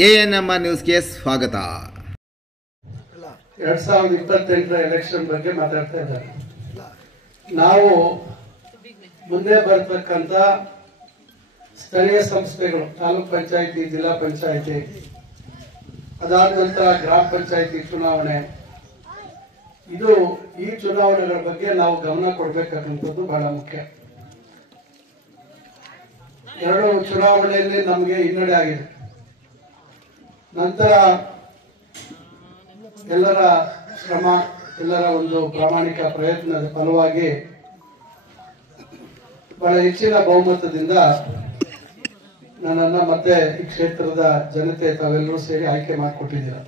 ಎಎನ್ಎಂಆರ್ ನ್ಯೂಸ್ಗೆ ಸ್ವಾಗತ. 2028 ಎಲೆಕ್ಷನ್ ಬಗ್ಗೆ ಮಾತಾಡ್ತಾ ಇದ್ದಾರೆ. ನಾವು ಮುಂದೆ ಬರ್ತಕ್ಕಂಥ ಸ್ಥಳೀಯ ಸಂಸ್ಥೆಗಳು, ತಾಲೂಕ್ ಪಂಚಾಯಿತಿ, ಜಿಲ್ಲಾ ಪಂಚಾಯಿತಿ, ಅದಾದ ನಂತರ ಗ್ರಾಮ ಪಂಚಾಯಿತಿ ಚುನಾವಣೆ, ಈ ಚುನಾವಣೆಗಳ ಬಗ್ಗೆ ನಾವು ಗಮನ ಕೊಡಬೇಕಾದಂಥದ್ದು ಬಹಳ ಮುಖ್ಯ. ಎರಡು ಚುನಾವಣೆಯಲ್ಲಿ ನಮಗೆ ಹಿನ್ನಡೆ ಆಗಿದೆ. ನಂತರ ಎಲ್ಲರ ಶ್ರಮ, ಎಲ್ಲರ ಒಂದು ಪ್ರಾಮಾಣಿಕ ಪ್ರಯತ್ನದ ಫಲವಾಗಿ ಬಹಳ ಹೆಚ್ಚಿನ ಬಹುಮತದಿಂದ ನನ್ನನ್ನ ಮತ್ತೆ ಈ ಕ್ಷೇತ್ರದ ಜನತೆ ತಾವೆಲ್ಲರೂ ಸೇರಿ ಆಯ್ಕೆ ಮಾಡಿಕೊಟ್ಟಿದ್ದೀರ.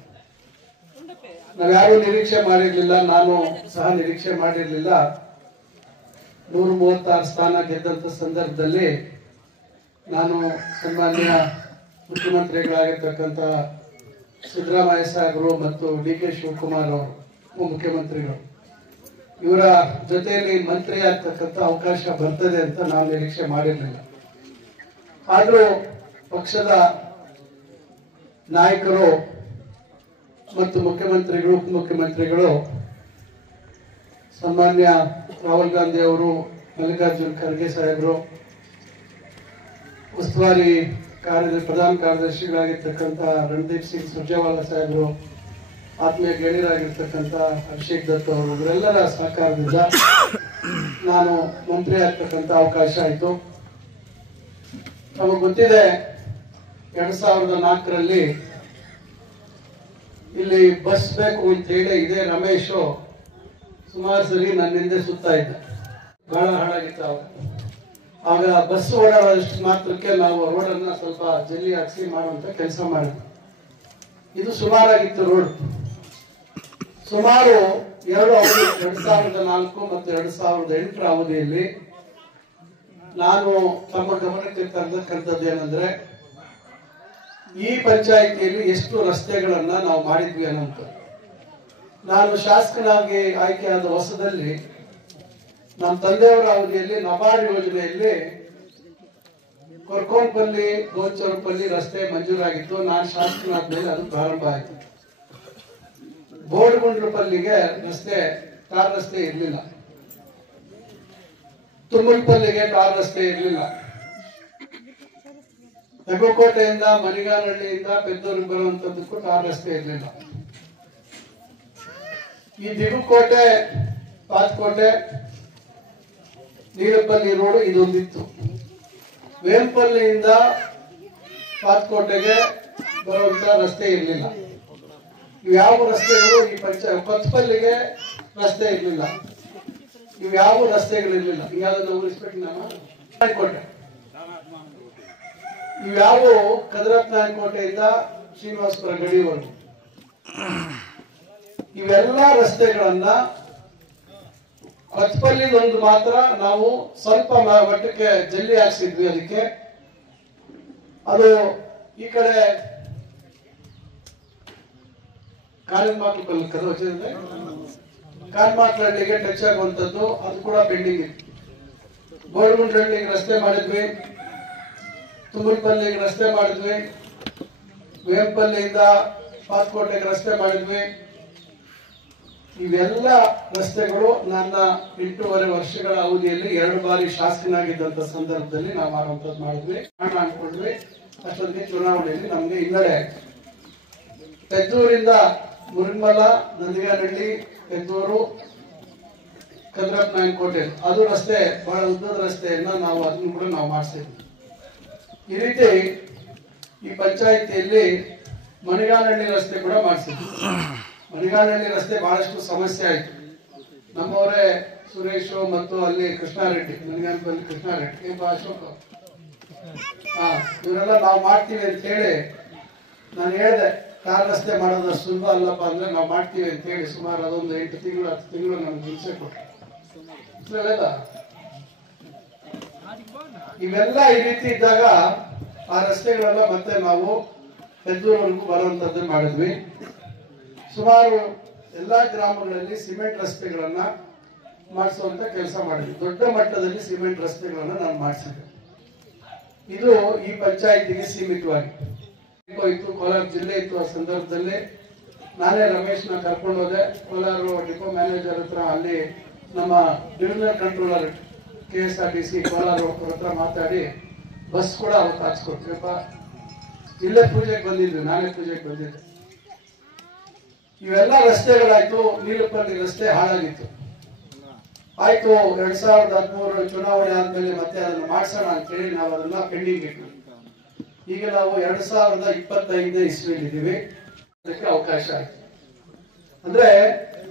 ನಾವ್ಯಾರು ನಿರೀಕ್ಷೆ ಮಾಡಿರ್ಲಿಲ್ಲ, ನಾನು ಸಹ ನಿರೀಕ್ಷೆ ಮಾಡಿರ್ಲಿಲ್ಲ. 136 ಸ್ಥಾನ ಗೆದ್ದಂತ ಸಂದರ್ಭದಲ್ಲಿ ನಾನು ಸನ್ಮಾನ್ಯ ಮುಖ್ಯಮಂತ್ರಿಗಳಾಗಿರ್ತಕ್ಕಂಥ ಸಿದ್ದರಾಮಯ್ಯ ಸಾಹೇಬರು ಮತ್ತು ಡಿ ಕೆ ಶಿವಕುಮಾರ್ ಅವರು ಉಪಮುಖ್ಯಮಂತ್ರಿಗಳು, ಇವರ ಜೊತೆಯಲ್ಲಿ ಮಂತ್ರಿ ಆಗ್ತಕ್ಕಂಥ ಅವಕಾಶ ಬರ್ತದೆ ಅಂತ ನಾವು ನಿರೀಕ್ಷೆ ಮಾಡಿರಲಿಲ್ಲ. ಆದರೂ ಪಕ್ಷದ ನಾಯಕರು ಮತ್ತು ಮುಖ್ಯಮಂತ್ರಿಗಳು, ಉಪಮುಖ್ಯಮಂತ್ರಿಗಳು, ಸನ್ಮಾನ್ಯ ರಾಹುಲ್ ಗಾಂಧಿ ಅವರು, ಮಲ್ಲಿಕಾರ್ಜುನ್ ಖರ್ಗೆ ಸಾಹೇಬರು, ಉಸ್ತುವಾರಿ ಪ್ರಧಾನ ಕಾರ್ಯದರ್ಶಿಗಳಾಗಿರ್ತಕ್ಕಂಥ ರಣದೀಪ್ ಸಿಂಗ್ ಸುರ್ಜೇವಾಲಾ ಸಾಹೇಬರು, ಆತ್ಮೀಯ ಗೆಳೆಯರಾಗಿರ್ತಕ್ಕಂಥ ಅಭಿಷೇಕ್ ದತ್ ಅವರು, ಇವರೆಲ್ಲರ ಸಹಕಾರದಿಂದ ನಾನು ಮಂತ್ರಿ ಆಗ್ತಕ್ಕಂಥ ಅವಕಾಶ ಆಯಿತು. ನಮಗೆ ಗೊತ್ತಿದೆ, 2004ರಲ್ಲಿ ಇಲ್ಲಿ ಬಸ್ ಬೇಕು ಅಂತ ಹೇಳಿ ಇದೇ ರಮೇಶ್ ಸುಮಾರು ಸರಿ ನನ್ನ ಹಿಂದೆ ಸುತ್ತಾ ಇದ್ದ. ಬಹಳ ಹಾಳಾಗಿತ್ತು ಆಗ ಬಸ್ ಓಡಾಡೋಷ್ಟು ಮಾತ್ರಕ್ಕೆ ನಾವು ರೋಡನ್ನ ಸ್ವಲ್ಪ ಜಲ್ಲಿ ಹಾಕ್ಸಿ ಮಾಡುವಂತ ಕೆಲಸ ಮಾಡಿದ್ವಿ. ಇದು ಸುಮಾರಾಗಿತ್ತು ರೋಡ್. ಸುಮಾರು 2004 ಮತ್ತು 2008 ಅವಧಿಯಲ್ಲಿ ನಾನು ತಮ್ಮ ಗಮನಕ್ಕೆ ತರತಕ್ಕಂಥದ್ದು ಏನಂದ್ರೆ, ಈ ಪಂಚಾಯಿತಿಯಲ್ಲಿ ಎಷ್ಟು ರಸ್ತೆಗಳನ್ನ ನಾವು ಮಾಡಿದ್ವಿ ಅನ್ನೋಂಥ. ನಾನು ಶಾಸಕನಾಗಿ ಆಯ್ಕೆಯಾದ ಹೊಸದಲ್ಲಿ ನಮ್ಮ ತಂದೆಯವರ ಅವಧಿಯಲ್ಲಿ ನಬಾರ್ಡ್ ಯೋಜನೆಯಲ್ಲಿ ಕೊರ್ಕೋನ್ಪಲ್ಲಿ, ಗೋಚರಪಲ್ಲಿ ರಸ್ತೆ ಮಂಜೂರಾಗಿತ್ತು. ನಾನು ಶಾಸಕನಾದ್ಮೇಲೆ ಅದು ಪ್ರಾರಂಭ ಆಯಿತು. ಬೋರ್ಡ್ಗುಂಡ್ಲಪಲ್ಲಿಗೆ ಟಾರ್ ರಸ್ತೆ ಇರಲಿಲ್ಲ. ತುಮ್ಮಲ್ಪಲ್ಲಿಗೆ ಟಾರ್ ರಸ್ತೆ ಇರಲಿಲ್ಲ. ತಗೋಕೋಟೆಯಿಂದ, ಮನಿಗಾನಹಳ್ಳಿಯಿಂದ ಪೆದ್ದೂರಿಗೆ ಬರುವಂತದ್ದಕ್ಕೂ ಟಾರ್ ರಸ್ತೆ ಇರಲಿಲ್ಲ. ಈ ದಿಗುಕೋಟೆ, ಪಾತ್ಕೋಟೆ, ನೀಲಪಲ್ಲಿ ರೋಡ್ ಇದೊಂದಿತ್ತು. ವೇಂಪಲ್ಲಿಯಿಂದ ಪಾತ್ಕೋಟೆಗೆ ಬರುವಂತ ರಸ್ತೆ ಇರಲಿಲ್ಲ. ಇವ್ಯಾವ ರಸ್ತೆಗಳು ಈ ಕೊತ್ಪಲ್ಲಿಗೆ ರಸ್ತೆ ಇರಲಿಲ್ಲ. ಇವ್ಯಾವ ರಸ್ತೆಗಳಿರ್ಲಿಲ್ಲ. ಯಾವ್ದನ್ನ ಊರಿಸ್ಬಿಟ್ಟು ನಾನು ಕೋಟೆ, ಇವ್ಯಾವ ಕದರತ್ನಾಯಕೋಟೆಯಿಂದ ಶ್ರೀನಿವಾಸಪುರ ಗಡಿವರೆಗೂ ಇವೆಲ್ಲ ರಸ್ತೆಗಳನ್ನ ಕೊತ್ಪಲ್ಲಿಗೊಂದು ಮಾತ್ರ ನಾವು ಸ್ವಲ್ಪ ಮಟ್ಟಕ್ಕೆ ಜಲ್ಲಿ ಹಾಕ್ಸಿದ್ವಿ. ಅದಕ್ಕೆ ಅದು ಈ ಕಡೆ ಕಾನ್ಮಾಟ್ಲಹಳ್ಳಿಗೆ ಟಚ್ ಆಗುವಂತದ್ದು, ಅದು ಕೂಡ ಪೆಂಡಿಂಗ್ ಇತ್ತು. ಗೋಲ್ಗುಂಡ್ಲಹಳ್ಳಿಗೆ ರಸ್ತೆ ಮಾಡಿದ್ವಿ, ತುಮ್ಮಲ್ಪಲ್ಲಿಗೆ ರಸ್ತೆ ಮಾಡಿದ್ವಿ, ವೇಂಪಲ್ಲಿಯಿಂದ ಪಾತ್ಕೋಟೆಗೆ ರಸ್ತೆ ಮಾಡಿದ್ವಿ. ಇವೆಲ್ಲ ರಸ್ತೆಗಳು ನನ್ನ 8.5 ವರ್ಷಗಳ ಅವಧಿಯಲ್ಲಿ 2 ಬಾರಿ ಶಾಸಕನಾಗಿದ್ದಂತ ಸಂದರ್ಭದಲ್ಲಿ ನಾವು ಮಾಡುವಂತದ್ದು ಮಾಡಿದ್ವಿ, ಅನ್ಕೊಂಡ್ವಿ. ಅಷ್ಟೊಂದಿಗೆ ಚುನಾವಣೆಯಲ್ಲಿ ನಮ್ಗೆ ಹಿನ್ನಡೆ ಆಯ್ತು. ಪೆದ್ದೂರಿಂದ ಮುರಿಂಬಲ, ನಂದಿಗಾನಹಳ್ಳಿ, ಪೆದ್ದೂರು, ಕದ್ರಪ್ಪನಾಯನಕೋಟೆ ಅದು ರಸ್ತೆ ಬಹಳ ಉದ್ದದ ರಸ್ತೆಯನ್ನ ಅದನ್ನು ಕೂಡ ನಾವು ಮಾಡಿಸಿದ್ವಿ. ಈ ರೀತಿ ಈ ಪಂಚಾಯಿತಿಯಲ್ಲಿ ಮನಿಗಾನಹಳ್ಳಿ ರಸ್ತೆ ಕೂಡ ಮಾಡಿಸಿದ್ವಿ. ಮನಿಗಾನಹಳ್ಳಿ ರಸ್ತೆ ಬಹಳಷ್ಟು ಸಮಸ್ಯೆ ಆಯ್ತು. ನಮ್ಮವರೇ ಸುರೇಶ್ ಮತ್ತು ಅಲ್ಲಿ ಕೃಷ್ಣಾರೆಡ್ಡಿ, ಮನಿಗಾನಹಳ್ಳಿ ಕೃಷ್ಣಾರೆಡ್ಡಿ, ಅಶೋಕ್, ಇವರೆಲ್ಲ ನಾವು ಮಾಡ್ತೀವಿ ಅಂತ ಹೇಳಿ ನಾನು ಹೇಳಿದೆ. ಟಾರ್ ರಸ್ತೆ ಮಾಡೋದು ಸುಲಭ ಅಲ್ಲಪ್ಪ ಅಂದ್ರೆ ನಾವು ಮಾಡ್ತೀವಿ ಅಂತ ಹೇಳಿ ಸುಮಾರು ಅದೊಂದು 8 ತಿಂಗಳು 10 ತಿಂಗಳು ನಮ್ಗೆ ಹಿಂಸೆ ಕೊಟ್ಟರು. ಇವೆಲ್ಲ ಈ ರೀತಿ ಇದ್ದಾಗ ಆ ರಸ್ತೆಗಳೆಲ್ಲ ಮತ್ತೆ ನಾವು ಪೆದ್ದೂರವರೆಗೂ ಬರುವಂತದ್ದು ಮಾಡಿದ್ವಿ. ಸುಮಾರು ಎಲ್ಲಾ ಗ್ರಾಮಗಳಲ್ಲಿ ಸಿಮೆಂಟ್ ರಸ್ತೆಗಳನ್ನ ಮಾಡಿಸುವಂತ ಕೆಲಸ ಮಾಡಿದ್ವಿ. ದೊಡ್ಡ ಮಟ್ಟದಲ್ಲಿ ಸಿಮೆಂಟ್ ರಸ್ತೆಗಳನ್ನ ನಾನು ಮಾಡಿಸಿದ್ದೆ. ಇದು ಈ ಪಂಚಾಯಿತಿಗೆ ಸೀಮಿತವಾಗಿ ಇತ್ತು, ಕೋಲಾರ ಜಿಲ್ಲೆ ಇತ್ತು. ಆ ಸಂದರ್ಭದಲ್ಲಿ ನಾನೇ ರಮೇಶ್ನ ಕರ್ಕೊಂಡು ಹೋದೆ. ಕೋಲಾರ ಡಿಪೋ ಮ್ಯಾನೇಜರ್ ಹತ್ರ, ಅಲ್ಲಿ ನಮ್ಮ ಡಿವಿಷನಲ್ ಕಂಟ್ರೋಲರ್ KSRTC ಕೋಲಾರ ಅವ್ರ ಹತ್ರ ಮಾತಾಡಿ ಬಸ್ ಕೂಡ ಅವತ್ತು ಹಾಕ್ಸ್ಕೊಟ್ರಿಪ್ಪ. ಇಲ್ಲೇ ಪೂಜೆಗೆ ಬಂದಿದ್ವಿ, ನಾನೇ ಪೂಜೆಗೆ ಬಂದಿದ್ದೆ. ಇವೆಲ್ಲ ರಸ್ತೆಗಳಾಯ್ತು. ನೀಲಪಲ್ಲಿ ರಸ್ತೆ ಹಾಳಾಗಿತ್ತು. ಆಯ್ತು, 2013 ಚುನಾವಣೆ ಆದ್ಮೇಲೆ ಮತ್ತೆ ಅದನ್ನು ಮಾಡ್ಸೋಣ ಅಂತ ಹೇಳಿ ನಾವು ಅದನ್ನ ಪೆಂಡಿಂಗ್ ಇಟ್ಟು, ಈಗ ನಾವು 2025 ಇಸ್ವಿಲಿದ್ದೀವಿ. ಅದಕ್ಕೆ ಅವಕಾಶ ಆಯ್ತು. ಅಂದ್ರೆ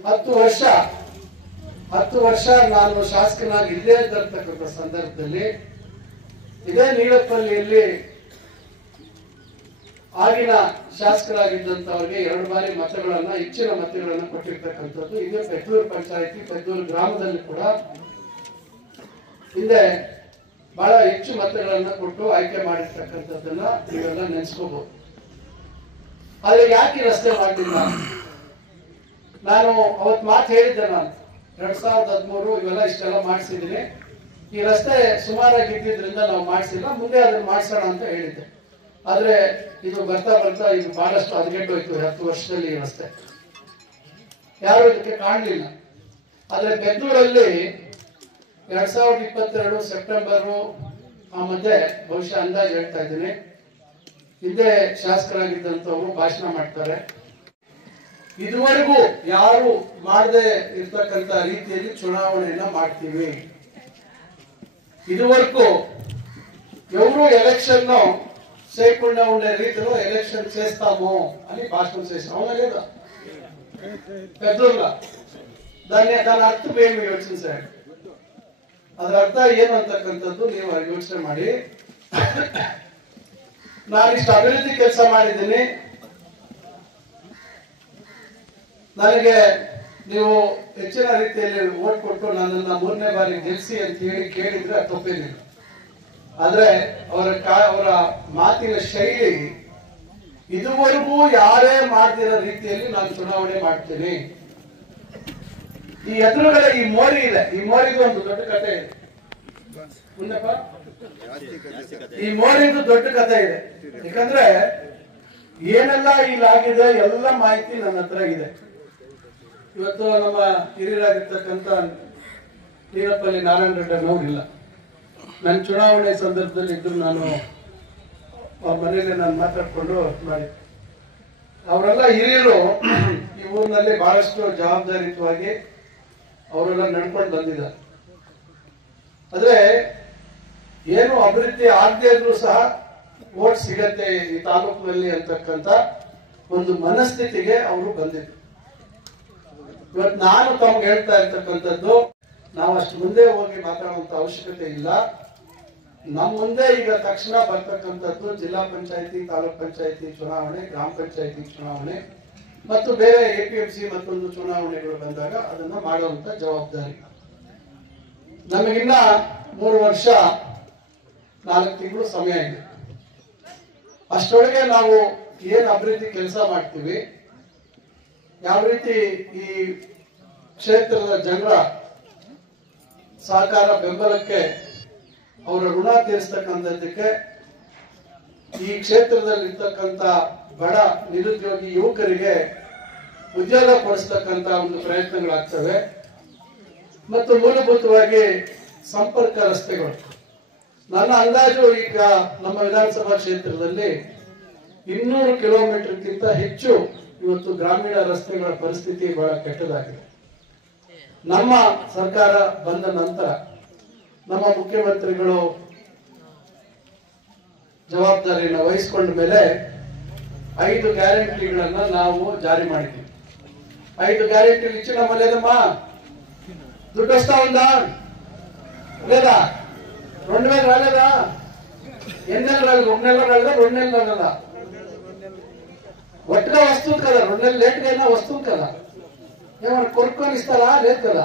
10 ವರ್ಷ ನಾನು ಶಾಸಕನಾಗಿ ಇಲ್ಲೇ ಇದ್ದಿರ್ತಕ್ಕಂಥ ಸಂದರ್ಭದಲ್ಲಿ ಇದೇ ನೀಲಪಲ್ಲಿಯಲ್ಲಿ ಆಗಿನ ಶಾಸಕರಾಗಿದ್ದಂತವರಿಗೆ 2 ಬಾರಿ ಮತಗಳನ್ನ, ಹೆಚ್ಚಿನ ಮತಗಳನ್ನ ಕೊಟ್ಟಿರ್ತಕ್ಕಂಥದ್ದು. ಇದೇ ಪೆದ್ದೂರು ಪಂಚಾಯತಿ, ಪೆದ್ದೂರು ಗ್ರಾಮದಲ್ಲಿ ಕೂಡ ಹಿಂದೆ ಬಹಳ ಹೆಚ್ಚು ಮತಗಳನ್ನ ಕೊಟ್ಟು ಆಯ್ಕೆ ಮಾಡಿರ್ತಕ್ಕಂಥದ್ದನ್ನ ನೀವೆಲ್ಲ ನೆನೆಸ್ಕೋಬಹುದು. ಆದ್ರೆ ಯಾಕೆ ರಸ್ತೆ ಮಾಡಲಿಲ್ಲ? ನಾನು ಅವತ್ ಮಾತು ಹೇಳಿದ್ದೆ. ನಾನು 2013 ಇವೆಲ್ಲ ಇಷ್ಟೆಲ್ಲ ಮಾಡಿಸಿದ್ದೀನಿ. ಈ ರಸ್ತೆ ಸುಮಾರಾಗಿ ಇದ್ದಿದ್ರಿಂದ ನಾವು ಮಾಡಿಸಿಲ್ಲ, ಮುಂದೆ ಅದನ್ನ ಮಾಡಿಸೋಣ ಅಂತ ಹೇಳಿದ್ದೆ. ಆದ್ರೆ ಇದು ಬರ್ತಾ ಬರ್ತಾ ಇದು ಬಹಳಷ್ಟು ಹದಗೆಟ್ಟೋಯ್ತು. 10 ವರ್ಷದಲ್ಲಿ ಈ ರಸ್ತೆ ಯಾರು ಇದಕ್ಕೆ ಕಾಣಲಿಲ್ಲ. ಆದ್ರೆ ಬೆಂಗಳೂರಲ್ಲಿ 2022 ಸೆಪ್ಟೆಂಬರ್ ಆ ಮಧ್ಯೆ, ಬಹುಶಃ ಅಂದಾಜು ಹೇಳ್ತಾ ಇದ್ದೀನಿ, ಹಿಂದೆ ಶಾಸಕರಾಗಿದ್ದಂತವರು ಭಾಷಣ ಮಾಡ್ತಾರೆ. ಇದುವರೆಗೂ ಯಾರು ಮಾಡದೆ ಇರ್ತಕ್ಕಂಥ ರೀತಿಯಲ್ಲಿ ಚುನಾವಣೆಯನ್ನ ಮಾಡ್ತೀವಿ. ఇదివరకు ఎవరు ఎలక్షన్ చేయకుండా ఉండే రీతిలో ఎలక్షన్ చేస్తాము అని భాషణ చేశాం. అవునా లేదా? పెద్దోళ్ళ దాని ಅರ್ಥ ಏನು ಯೋಚಿಸಿದ್ದಾರೆ? ಅದರ ಅರ್ಥ ಏನು ಅಂತಕ್ಕಂಥದ್ದು ನೀವು ಯೋಚನೆ ಮಾಡಿ. ನಾನಿಷ್ಟು ಅಭಿವೃದ್ಧಿ ಕೆಲಸ ಮಾಡಿದ್ದೀನಿ, ನನಗೆ ನೀವು ಹೆಚ್ಚಿನ ರೀತಿಯಲ್ಲಿ ಓಟ್ ಕೊಟ್ಟು ನನ್ನನ್ನ 3ನೇ ಬಾರಿ ಗೆಲ್ಲಿಸಿ ಅಂತ ಹೇಳಿ ಕೇಳಿದ್ರೆ ತಪ್ಪೇನಿಲ್ಲ. ಆದ್ರೆ ಅವರ ಮಾತಿನ ಶೈಲಿ ಇದುವರೆಗೂ ಯಾರೇ ಮಾಡದಿರೋ ರೀತಿಯಲ್ಲಿ ನಾನು ಚುನಾವಣೆ ಮಾಡ್ತೀನಿ. ಈ ಎದುರುಗಡೆ ಈ ಮೋರಿ ಇದೆ, ಈ ಮೋರಿದು ಒಂದು ದೊಡ್ಡ ಕಥೆ ಇದೆ. ಮುಂದಪ್ಪ, ಈ ಮೋರಿದು ದೊಡ್ಡ ಕಥೆ ಇದೆ. ಯಾಕಂದ್ರೆ ಏನೆಲ್ಲ ಇಲ್ಲಾಗಿದೆ ಎಲ್ಲ ಮಾಹಿತಿ ನನ್ನ ಹತ್ರ ಇದೆ. ಇವತ್ತು ನಮ್ಮ ಹಿರಿಯರಾಗಿರ್ತಕ್ಕಂಥ ನೀಲಪಲ್ಲಿ ನಾರಾಯಣ ರೆಡ್ಡಿ ಅವರು ಇಲ್ಲ. ನನ್ನ ಚುನಾವಣೆ ಸಂದರ್ಭದಲ್ಲಿ ಇದ್ರು, ನಾನು ಅವ್ರ ಮನೆಯಲ್ಲಿ ನಾನು ಮಾತಾಡ್ಕೊಂಡು ಮಾಡಿ. ಅವರೆಲ್ಲ ಹಿರಿಯರು ಈ ಊರಿನಲ್ಲಿ ಬಹಳಷ್ಟು ಜವಾಬ್ದಾರಿಯುತವಾಗಿ ಅವರೆಲ್ಲ ನಡ್ಕೊಂಡು ಬಂದಿದ್ದಾರೆ. ಆದ್ರೆ ಏನು ಅಭಿವೃದ್ಧಿ ಆಗದೆ ಇದ್ರೂ ಸಹ ಓಟ್ ಸಿಗತ್ತೆ ಈ ತಾಲೂಕಿನಲ್ಲಿ ಅಂತಕ್ಕಂಥ ಒಂದು ಮನಸ್ಥಿತಿಗೆ ಅವರು ಬಂದಿದ್ರು. ಇವತ್ತು ನಾನು ತಮ್ಗೆ ಹೇಳ್ತಾ ಇರ್ತಕ್ಕಂಥದ್ದು, ನಾವು ಅಷ್ಟು ಮುಂದೆ ಹೋಗಿ ಮಾತಾಡುವಂತ ಅವಶ್ಯಕತೆ ಇಲ್ಲ. ನಮ್ಮ ಮುಂದೆ ಈಗ ತಕ್ಷಣ ಬರ್ತಕ್ಕಂಥದ್ದು ಜಿಲ್ಲಾ ಪಂಚಾಯತಿ, ತಾಲೂಕ್ ಪಂಚಾಯತಿ ಚುನಾವಣೆ, ಗ್ರಾಮ ಪಂಚಾಯತಿ ಚುನಾವಣೆ ಮತ್ತು ಬೇರೆ APMC ಮತ್ತೊಂದು ಚುನಾವಣೆಗಳು ಬಂದಾಗ ಅದನ್ನ ಮಾಡುವಂತ ಜವಾಬ್ದಾರಿ ನಮಗಿನ್ನ 3 ವರ್ಷ 4 ತಿಂಗಳು ಸಮಯ ಇದೆ. ಅಷ್ಟೊಳಗೆ ನಾವು ಏನ್ ಅಭಿವೃದ್ಧಿ ಕೆಲಸ ಮಾಡ್ತೀವಿ, ಯಾವ ರೀತಿ ಈ ಕ್ಷೇತ್ರದ ಜನರ ಸಹಕಾರ ಬೆಂಬಲಕ್ಕೆ ಅವರ ಋಣ ತೀರಿಸತಕ್ಕಂಥದ್ದಕ್ಕೆ ಈ ಕ್ಷೇತ್ರದಲ್ಲಿ ಇರ್ತಕ್ಕಂಥ ಬಡ ನಿರುದ್ಯೋಗಿ ಯುವಕರಿಗೆ ಉದ್ಯೋಗ ಕೊಡಿಸ್ತಕ್ಕಂಥ ಒಂದು ಪ್ರಯತ್ನಗಳಾಗ್ತವೆ. ಮತ್ತು ಮೂಲಭೂತವಾಗಿ ಸಂಪರ್ಕ ರಸ್ತೆಗಳು. ನನ್ನ ಅಂದಾಜು ಈಗ ನಮ್ಮ ವಿಧಾನಸಭಾ ಕ್ಷೇತ್ರದಲ್ಲಿ 200 ಕಿಲೋಮೀಟರ್ಗಿಂತ ಹೆಚ್ಚು ಇವತ್ತು ಗ್ರಾಮೀಣ ರಸ್ತೆಗಳ ಪರಿಸ್ಥಿತಿ ಬಹಳ ಕೆಟ್ಟದಾಗಿದೆ. ನಮ್ಮ ಸರ್ಕಾರ ಬಂದ ನಂತರ ನಮ್ಮ ಮುಖ್ಯಮಂತ್ರಿಗಳು ಜವಾಬ್ದಾರಿಯನ್ನು ವಹಿಸಿಕೊಂಡ ಮೇಲೆ 5 ಗ್ಯಾರಂಟಿಗಳನ್ನ ನಾವು ಜಾರಿ ಮಾಡಿದ್ದೀವಿ. 5 ಗ್ಯಾರಂಟಿ ఇచ్చి నమ్మలేదమ్మా? దుడ్డు వస్తా ఉందా లేదా? 2000 రాలేదా? ఎన్ని నెలలు రాలేదు? 1 నెల రాలేదా? 2 నెలలు రాలేదా? ఒట్టుగా వస్తుంది కదా, 2 నెలలు లేట్గా అయినా వస్తుంది కదా. ఏమన్నా కొనుక్కొని ఇస్తారా? లేదు కదా.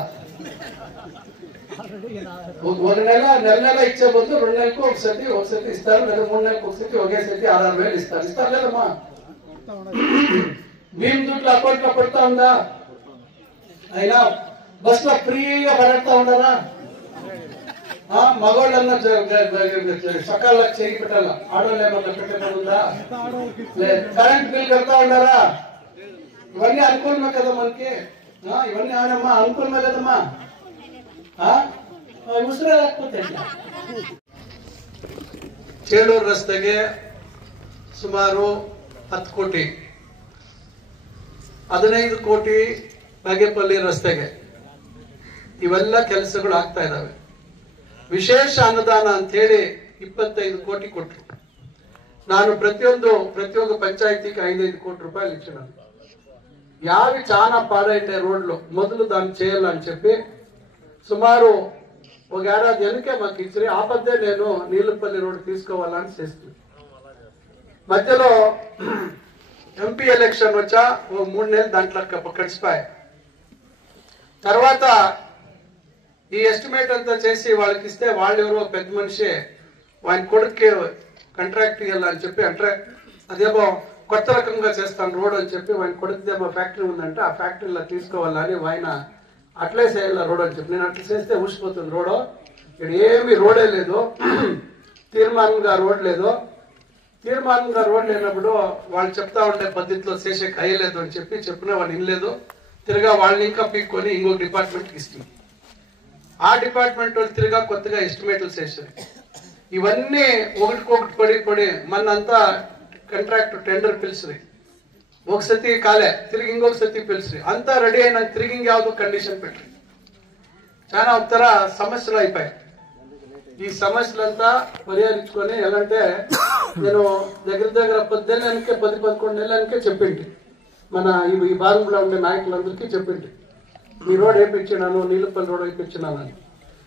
1 నెల ఇచ్చే బదులు 2 నెలలకు ఒకసారి ఇస్తారు, లేదా 3 నెలలకు ఒకసారి ఒకేసారి 6,000 ఇస్తారు. ఇస్తారు లేదమ్మా? భీమ్ దుడ్లు అకౌంట్ లో పడతా ఉందా? అయినా బస్ లో ఫ్రీగా పడతా ఉండరా? మగవాళ్ళన్నా సకాలకు చేయి పెట్టాల, ఆడవాళ్ళు ఏమన్నా పెట్టేదా? కరెంట్ బిల్ కడతా ఉన్నారా? ఇవన్నీ అనుకూలమే కదా మనకి, ఇవన్నీ ఆడమ్మా అనుకూలమే కదమ్మా. ಉಸಿರೇ ಹಾಕ್ಬೋದಿಲ್ಲ. ಚೇಳೂರು ರಸ್ತೆಗೆ ಸುಮಾರು 10 ಕೋಟಿ, 15 ಕೋಟಿ ಬಾಗೇಪಲ್ಲಿ ರಸ್ತೆಗೆ ಇವೆಲ್ಲ ಕೆಲಸಗಳು ಆಗ್ತಾ ಇದಾವೆ. ವಿಶೇಷ ಅನುದಾನ ಅಂತ ಹೇಳಿ 25 ಕೋಟಿ ಕೊಟ್ಟರು. ನಾನು ప్రతి పంచాయతీకి 5-5 కోటి రూపాయలు ఇచ్చినాను. యావి చాలా పాడైతే రోడ్లు మొదలు దాన్ని చేయాలని చెప్పి సుమారు ఒక ఏడాది వెనకే మాకు ఇచ్చి ఆపద్దే నేను నీళ్ళపల్లి రోడ్డు తీసుకోవాలని చేస్తుంది. మధ్యలో ఎంపీ ఎలక్షన్ వచ్చా ఓ 3 నెలలు దాంట్లో గడిచిపోయాయి. తర్వాత ఈ ఎస్టిమేట్ అంతా చేసి వాళ్ళకి ఇస్తే వాళ్ళు ఎవరో పెద్ద మనిషి ఆయన కొడుక్కి కాంట్రాక్ట్ ఇవ్వాలని చెప్పి అదేమో కొత్త రకంగా చేస్తాను రోడ్ అని చెప్పి ఆయన కొడుకుదేమో ఫ్యాక్టరీ ఉందంటే ఆ ఫ్యాక్టరీలో తీసుకోవాలని ఆయన అట్లే చేయాల రోడ్ అని చెప్పి నేను అట్లా చేస్తే ఊసిపోతుంది రోడ్. ఇక్కడ ఏమి రోడే లేదు, తీర్మానంగా రోడ్ లేదు. తీర్మానంగా రోడ్ లేనప్పుడు వాళ్ళు చెప్తా ఉండే పద్ధతిలో చేసే అయ్యలేదు అని చెప్పినా వాళ్ళు ఇనలేదు. తిరగా వాళ్ళని ఇంకా పీక్కొని ఇంకొక డిపార్ట్మెంట్కి ఇస్తుంది. ఆ డిపార్ట్మెంట్ వాళ్ళు తిరగా కొత్తగా ఎస్టిమేట్లు చేశారు. ఇవన్నీ ఒకటికొకటి పడి మనంతా కాంట్రాక్ట్ టెండర్ పిలిచి ఒక సతి కాలే, తిరిగి ఇంకొక సతి పిలిచి అంతా రెడీ అయినా తిరిగి ఇంకేదో కండిషన్ పెట్టి చాలా ఉత్తర సమస్యలు అయిపోయాయి. ఈ సమస్యలంతా పరిహరించుకొని ఎలాంటే నేను దగ్గర 10-11 నెలలకే చెప్పింటి మన ఈ భాగంలో ఉండే నాయకులందరికీ చెప్పింటి ఈ రోడ్ వేయించినాను, నీళ్ళపల్లి రోడ్ వేయించినానని.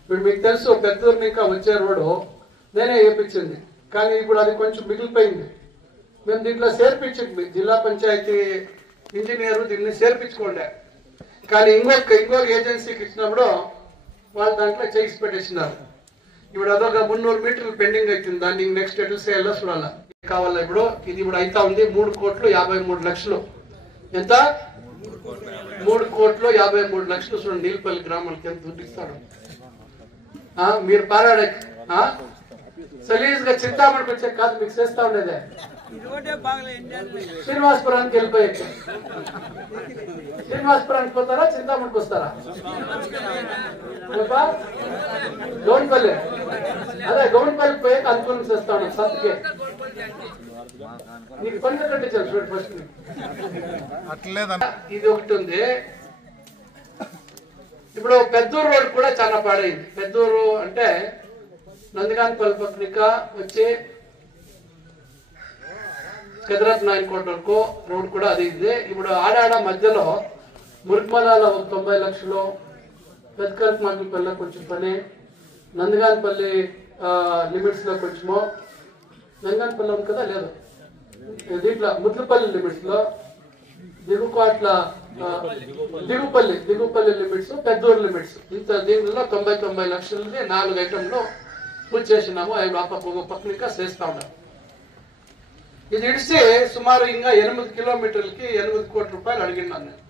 ఇప్పుడు మీకు తెలుసు పెద్దూరు ఇంకా వచ్చే రోడ్డు నేనే వేయించింది, కానీ ఇప్పుడు అది కొంచెం మిగిలిపోయింది. మేము దీంట్లో చేర్పించింది, జిల్లా పంచాయతీ ఇంజనీరు దీన్ని చేర్పించుకోండి. కానీ ఇంకొక ఏజెన్సీకి ఇచ్చినప్పుడు వాళ్ళు దాంట్లో చేసి పెట్టేసినారు. ఇప్పుడు అదొక 300 మీటర్లు పెండింగ్ అవుతుంది. దాన్ని నెక్స్ట్ ఎట్లా చేయాలో చూడాలా కావాలా. ఇప్పుడు ఇది అయితా ఉంది 3,53,00,000. ఎంత? 3,53,00,000. చూడండి నీళ్ళపల్లి గ్రామానికి ఎంత దుడ్డిస్తాడు. మీరు పారాడే సలీజ్ గా చింతామణికి వచ్చే కాదు మీకు చేస్తా ఉండేదే. శ్రీనివాసపురానికి వెళ్ళిపోయే, శ్రీనివాసపురానికి పోతారా చింతామణికి వస్తారా? గౌన్పల్లి, అదే గౌన్పల్లికి పోయే అనుకూలం చేస్తా ఉన్నాం. సత్కే నీకు కొంచెం కట్టించారు చూడండి ఫస్ట్. ఇది ఒకటి ఉంది. ఇప్పుడు పెద్దూరు రోడ్ కూడా చాలా పాడైంది. పెద్దూరు అంటే నందిగానపల్లి పత్రిక వచ్చి కదరత్ నాయనకోట వరకు రోడ్ కూడా అది ఇది. ఇప్పుడు ఆడాడ మధ్యలో మురుకుమలాల 90 లక్షలు, పెద్దకరపల్లి కొంచెం పని, నందిగానపల్లి లిమిట్స్ లో కొంచెము, నందిగానపల్లి ఉంది కదా లేదు దీంట్లో ముద్దుపల్లి లిమిట్స్ లో, దిగుపల్లి లిమిట్స్, పెద్దూరు లిమిట్స్, ఇంత దీనిలో 90 లక్షలది 4 ఐటంలో పూజ చేసినాము. ఒక పక్కనిక చేస్తా ఉన్నాం. ఇది ఇడిసి సుమారు ఇంకా 8 కిలోమీటర్లకి 8 కోట్ల రూపాయలు అడిగినాను నేను.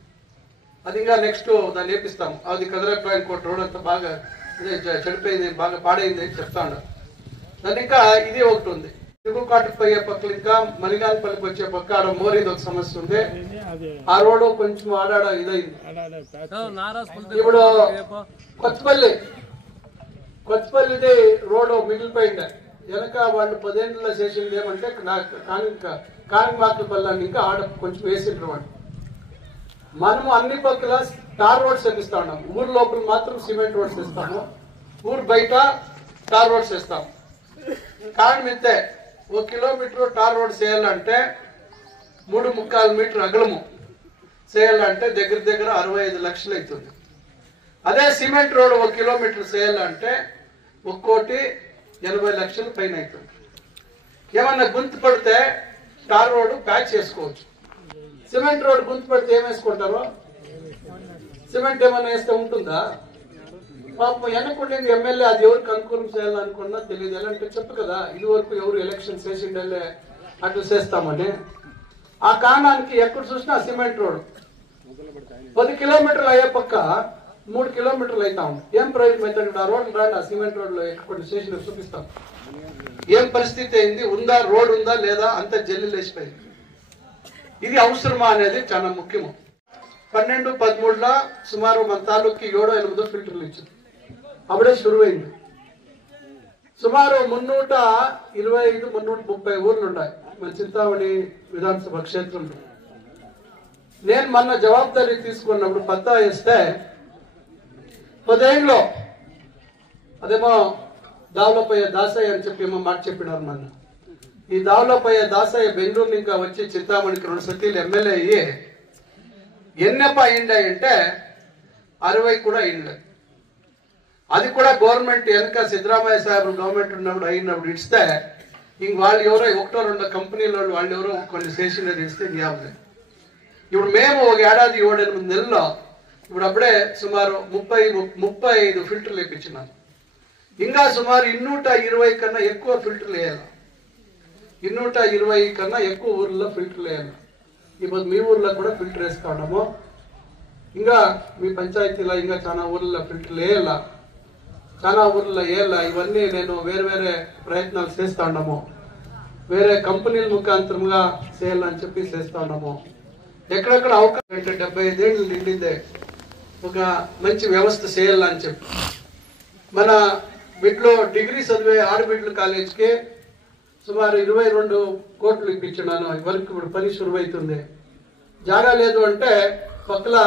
అది ఇంకా నెక్స్ట్ దాన్ని వేపిస్తాము. అది కదరప్రాయన్ కోట రోడ్ అంతా బాగా చెడిపోయింది, బాగా పాడైంది అని చెప్తా ఉన్నాను. దాని ఇంకా ఇది ఒకటి ఉంది. దిగుకాటుకు పోయే పక్కలు ఇంకా మలిగానపల్లికి వచ్చే పక్క ఆడ మోరీది ఒక సమస్య ఉంది. ఆ రోడ్డు కొంచెం ఆడాడ ఇదైంది. ఇప్పుడు కొత్తపల్లిది రోడ్డు మిగిలిపోయింది. వెనక వాళ్ళు 10 ఏళ్ళలో చేసింది ఏమంటే కాణిమాకులపల్లి ఇంకా ఆడ కొంచెం వేసిండ్రు వాళ్ళు. మనము అన్ని పక్కల టార్ రోడ్స్ వేపిస్తా ఉన్నాం. ఊరు లోపల మాత్రం సిమెంట్ రోడ్స్ వేస్తాము, ఊరు బయట టార్ రోడ్స్ వేస్తాము. కారణం ఇంతే, 1 కిలోమీటర్ టార్ రోడ్ చేయాలంటే 3.25 మీటర్ అగలము చేయాలంటే దగ్గర 65 లక్షలు అవుతుంది. అదే సిమెంట్ రోడ్ 1 కిలోమీటర్ చేయాలంటే 1,80 లక్షల పైన అవుతుంది. ఏమన్నా గుంతు పడితే టార్ రోడ్ ప్యాచ్ చేసుకోవచ్చు. సిమెంట్ రోడ్ గుంతు పడితే ఏం వేసుకుంటారు? సిమెంట్ ఏమన్నా వేస్తే ఉంటుందా? పాపం వెనకుండేది ఎమ్మెల్యే అది ఎవరికి అనుకూలం చేయాలనుకున్నా తెలియదు. ఎలా అంటే చెప్పు కదా, ఇది వరకు ఎవరు ఎలక్షన్ చేసిండే అట్లా చేస్తామని. ఆ కారణానికి ఎక్కడ చూసినా సిమెంట్ రోడ్ 10 కిలోమీటర్లు అయ్యే పక్క 3 కిలోమీటర్లు అవుతా ఉంది. ఏం ప్రైవేట్ మెథడ్? ఆ రోడ్లు రాండి, ఆ సిమెంట్ రోడ్లు కొన్ని స్టేషన్ చూపిస్తాం. ఏం పరిస్థితి అయింది, ఉందా రోడ్ ఉందా లేదా, అంత జల్లి లేచిపోయింది. ఇది అవసరమా అనేది చాలా ముఖ్యము. 12-13లో సుమారు మన తాలూకి 7-8 ఫిల్టర్లు ఇచ్చింది. అప్పుడే శురువైంది. సుమారు 325-330 ఊర్లు ఉన్నాయి మన చింతామణి విధానసభ క్షేత్రంలో. నేను మొన్న జవాబుదారీ తీసుకున్నప్పుడు పత్తా వేస్తే 10 ఏళ్ళలో అదేమో దావులపయ్య దాసయ్య అని చెప్పి ఏమో మాట చెప్పినారు. మొన్న ఈ దావులపయ్య దాసయ్య బెంగళూరు ఇంకా వచ్చి చింతామణికి 2 సతీలు ఎమ్మెల్యే అయ్యి ఎన్నెప్ప అయిందంటే 60 కూడా అయింది. అది కూడా గవర్నమెంట్ వెనక సిద్ధరామయ్య సాహెబ్ గవర్నమెంట్ ఉన్నప్పుడు అయినప్పుడు ఇస్తే ఇంక వాళ్ళు ఎవరో 1-2 కంపెనీల వాళ్ళు ఎవరో కొన్ని స్టేషన్లు ఇస్తే ఇంకేమో. ఇప్పుడు మేము ఒక ఏడాది 7-8 నెలల్లో ఇప్పుడు అప్పుడే సుమారు 35 ఫిల్టర్లు వేయించినాం. ఇంకా సుమారు 220 కన్నా ఎక్కువ ఫిల్టర్లు వేయాలి. 220 కన్నా ఎక్కువ ఊర్లో ఫిల్టర్లు వేయాలి. ఇప్పుడు మీ ఊర్లో కూడా ఫిల్టర్ వేస్తా ఉన్నాము. ఇంకా మీ పంచాయతీలో ఇంకా చాలా ఊర్లో ఫిల్టర్లు వేయాలా, చాలా ఊర్లో వేయాలా. ఇవన్నీ నేను వేరే ప్రయత్నాలు చేస్తా ఉన్నాము. వేరే కంపెనీల ముఖాంతరంగా చేయాలని చెప్పి చేస్తా ఉన్నాము. ఎక్కడెక్కడ అవకాశం 75 ఏళ్ళు నిండిందే ఒక మంచి వ్యవస్థ చేయాలని చెప్పి మన బిడ్డలో డిగ్రీ చదివే ఆడబిడ్డల కాలేజీకి సుమారు 22 కోట్లు ఇప్పించినాను. వరకు ఇప్పుడు పని శురువైతుంది. జాగా లేదు అంటే పక్కల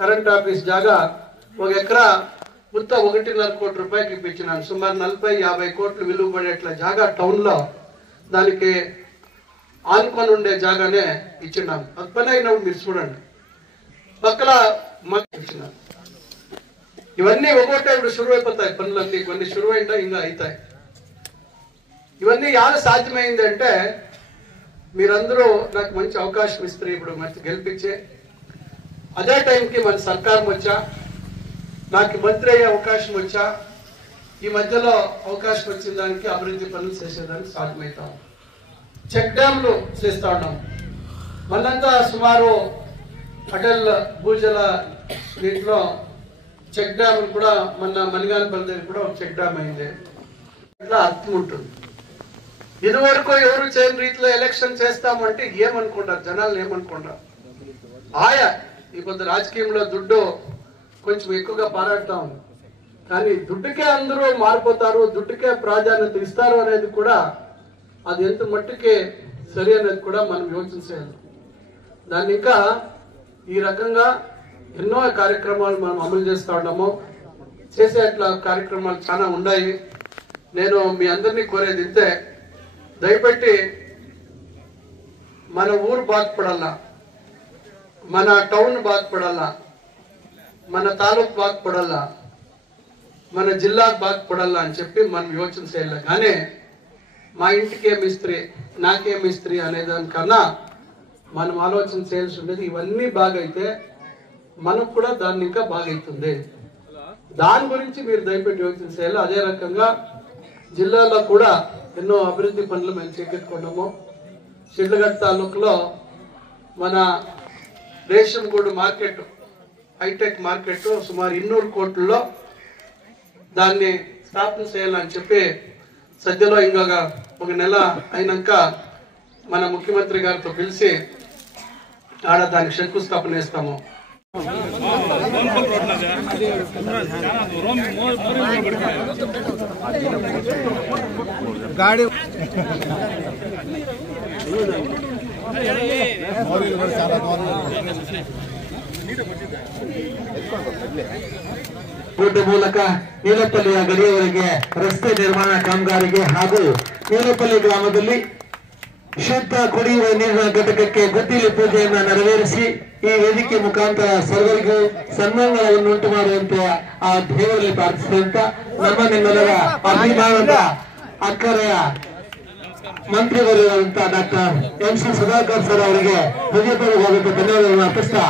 కరెంట్ ఆఫీస్ జాగా 1 ఎకరా మొత్త 1.5 కోటి రూపాయలకి ఇప్పించినాను. సుమారు 40-50 కోట్లు విలువ పడేట్ల జాగా టౌన్ లో దానికి ఆనుకొని ఉండే జాగానే ఇచ్చినాం. అది పని అయినప్పుడు మీరు చూడండి. పక్కల ఇచ్చినాం. ఇవన్నీ ఒకటే ఇప్పుడు శురువైపోతాయి పనులన్నీ. కొన్ని శురువైందా ఇంకా అవుతాయి. ఇవన్నీ ఎలా సాధ్యమైంది అంటే మీరందరూ నాకు మంచి అవకాశం ఇస్తారు. ఇప్పుడు మంచి గెలిపించే అదే టైంకి మన సర్కారం వచ్చా, నాకు మంత్రి అయ్యే అవకాశం వచ్చా. ఈ మధ్యలో అవకాశం వచ్చిన దానికి అభివృద్ధి పనులు చేసేదానికి సాధ్యమవుతాం. చెక్ డ్యామ్లు చేస్తా ఉన్నాం. మనంతా సుమారు అటల్ భూజల దీంట్లో చెక్ డ్యామ్ కూడా మన మణిగానపల్లి దగ్గర కూడా ఒక చెక్ డ్యామ్ అయింది. ఇట్లా అర్థం ఉంటుంది. ఇదివరకు ఎవరు చేయని రీతిలో ఎలక్షన్ చేస్తామంటే ఏమనుకుంటారు జనాలు, ఏమనుకుంటారు? ఈ కొంత రాజకీయంలో దుడ్డు కొంచెం ఎక్కువగా పారాడుతా ఉంది. కానీ దుడ్డుకే అందరూ మారిపోతారు, దుడ్డుకే ప్రాధాన్యత ఇస్తారు అనేది కూడా అది ఎంత మట్టుకే సరి అనేది కూడా మనం యోచించాలి. దాన్ని ఇంకా ఈ రకంగా ఎన్నో కార్యక్రమాలు మనం అమలు చేస్తూ ఉన్నాము. చేసే అట్లా కార్యక్రమాలు చాలా ఉన్నాయి. నేను మీ అందరినీ కోరేది ఇంతే, దయపెట్టి మన ఊరు బాగుపడాలా, మన టౌన్ బాగుపడాలా, మన తాలూకు బాగుపడాలా, మన జిల్లాకు బాగుపడాలా అని చెప్పి మనం యోచన చేయాలి. కానీ మా ఇంటికేం ఇస్త్రీ, నాకేం ఇస్త్రీ అనే దానికన్నా మనం ఆలోచన చేయాల్సి ఉండేది ఇవన్నీ బాగైతే మనకు కూడా దాన్ని ఇంకా బాగైతుంది. దాని గురించి మీరు దయపెట్టి యోచన చేయాలి. అదే రకంగా జిల్లాలో కూడా ఎన్నో అభివృద్ధి పనులు మేము చేకెత్తుకున్నాము. షిడ్లఘట్ తాలూకులో మన రేషంగూడు మార్కెట్, హైటెక్ మార్కెట్ సుమారు 200 కోట్లలో దాన్ని స్థాపన చేయాలని చెప్పి సద్యలో ఇంకొక 1 నెల అయినాక మన ముఖ్యమంత్రి గారితో పిలిచి ఆడ దానికి శంకుస్థాపన చేస్తాము. गाड़ी ರೋಡ್ ಮೂಲಕ ನೀಲಪಲ್ಲಿಯ ಗಡಿಯವರೆಗೆ ರಸ್ತೆ ನಿರ್ಮಾಣ ಕಾಮಗಾರಿಗೆ ಹಾಗೂ ನೀಲಪಲ್ಲಿ ಗ್ರಾಮದಲ್ಲಿ ಶುದ್ಧ ಕುಡಿಯುವ ನೀರಿನ ಘಟಕಕ್ಕೆ ಗುದ್ದಿಲಿ ಪೂಜೆಯನ್ನು ನೆರವೇರಿಸಿ ಈ ವೇದಿಕೆ ಮುಖಾಂತರ ಸರ್ವರಿಗೂ ಸನ್ಮಾನಗಳನ್ನು ಉಂಟು ಮಾಡುವಂತೆ ಆ ದೇವರಲ್ಲಿ ಪ್ರಾರ್ಥಿಸಿದಂತ ನಮ್ಮ ನಿಮ್ಮೆಲ್ಲರ ಅಭಿಮಾನದ ಅಕ್ಕರೆಯ ಮಂತ್ರಿವರಿರುವಂತಹ doctor M C Sudhakar sir ಅವರಿಗೆ ಹೃದಯಪೂರ್ವಕ ಧನ್ಯವಾದಗಳನ್ನು ಅರ್ಪಿಸ್ತಾ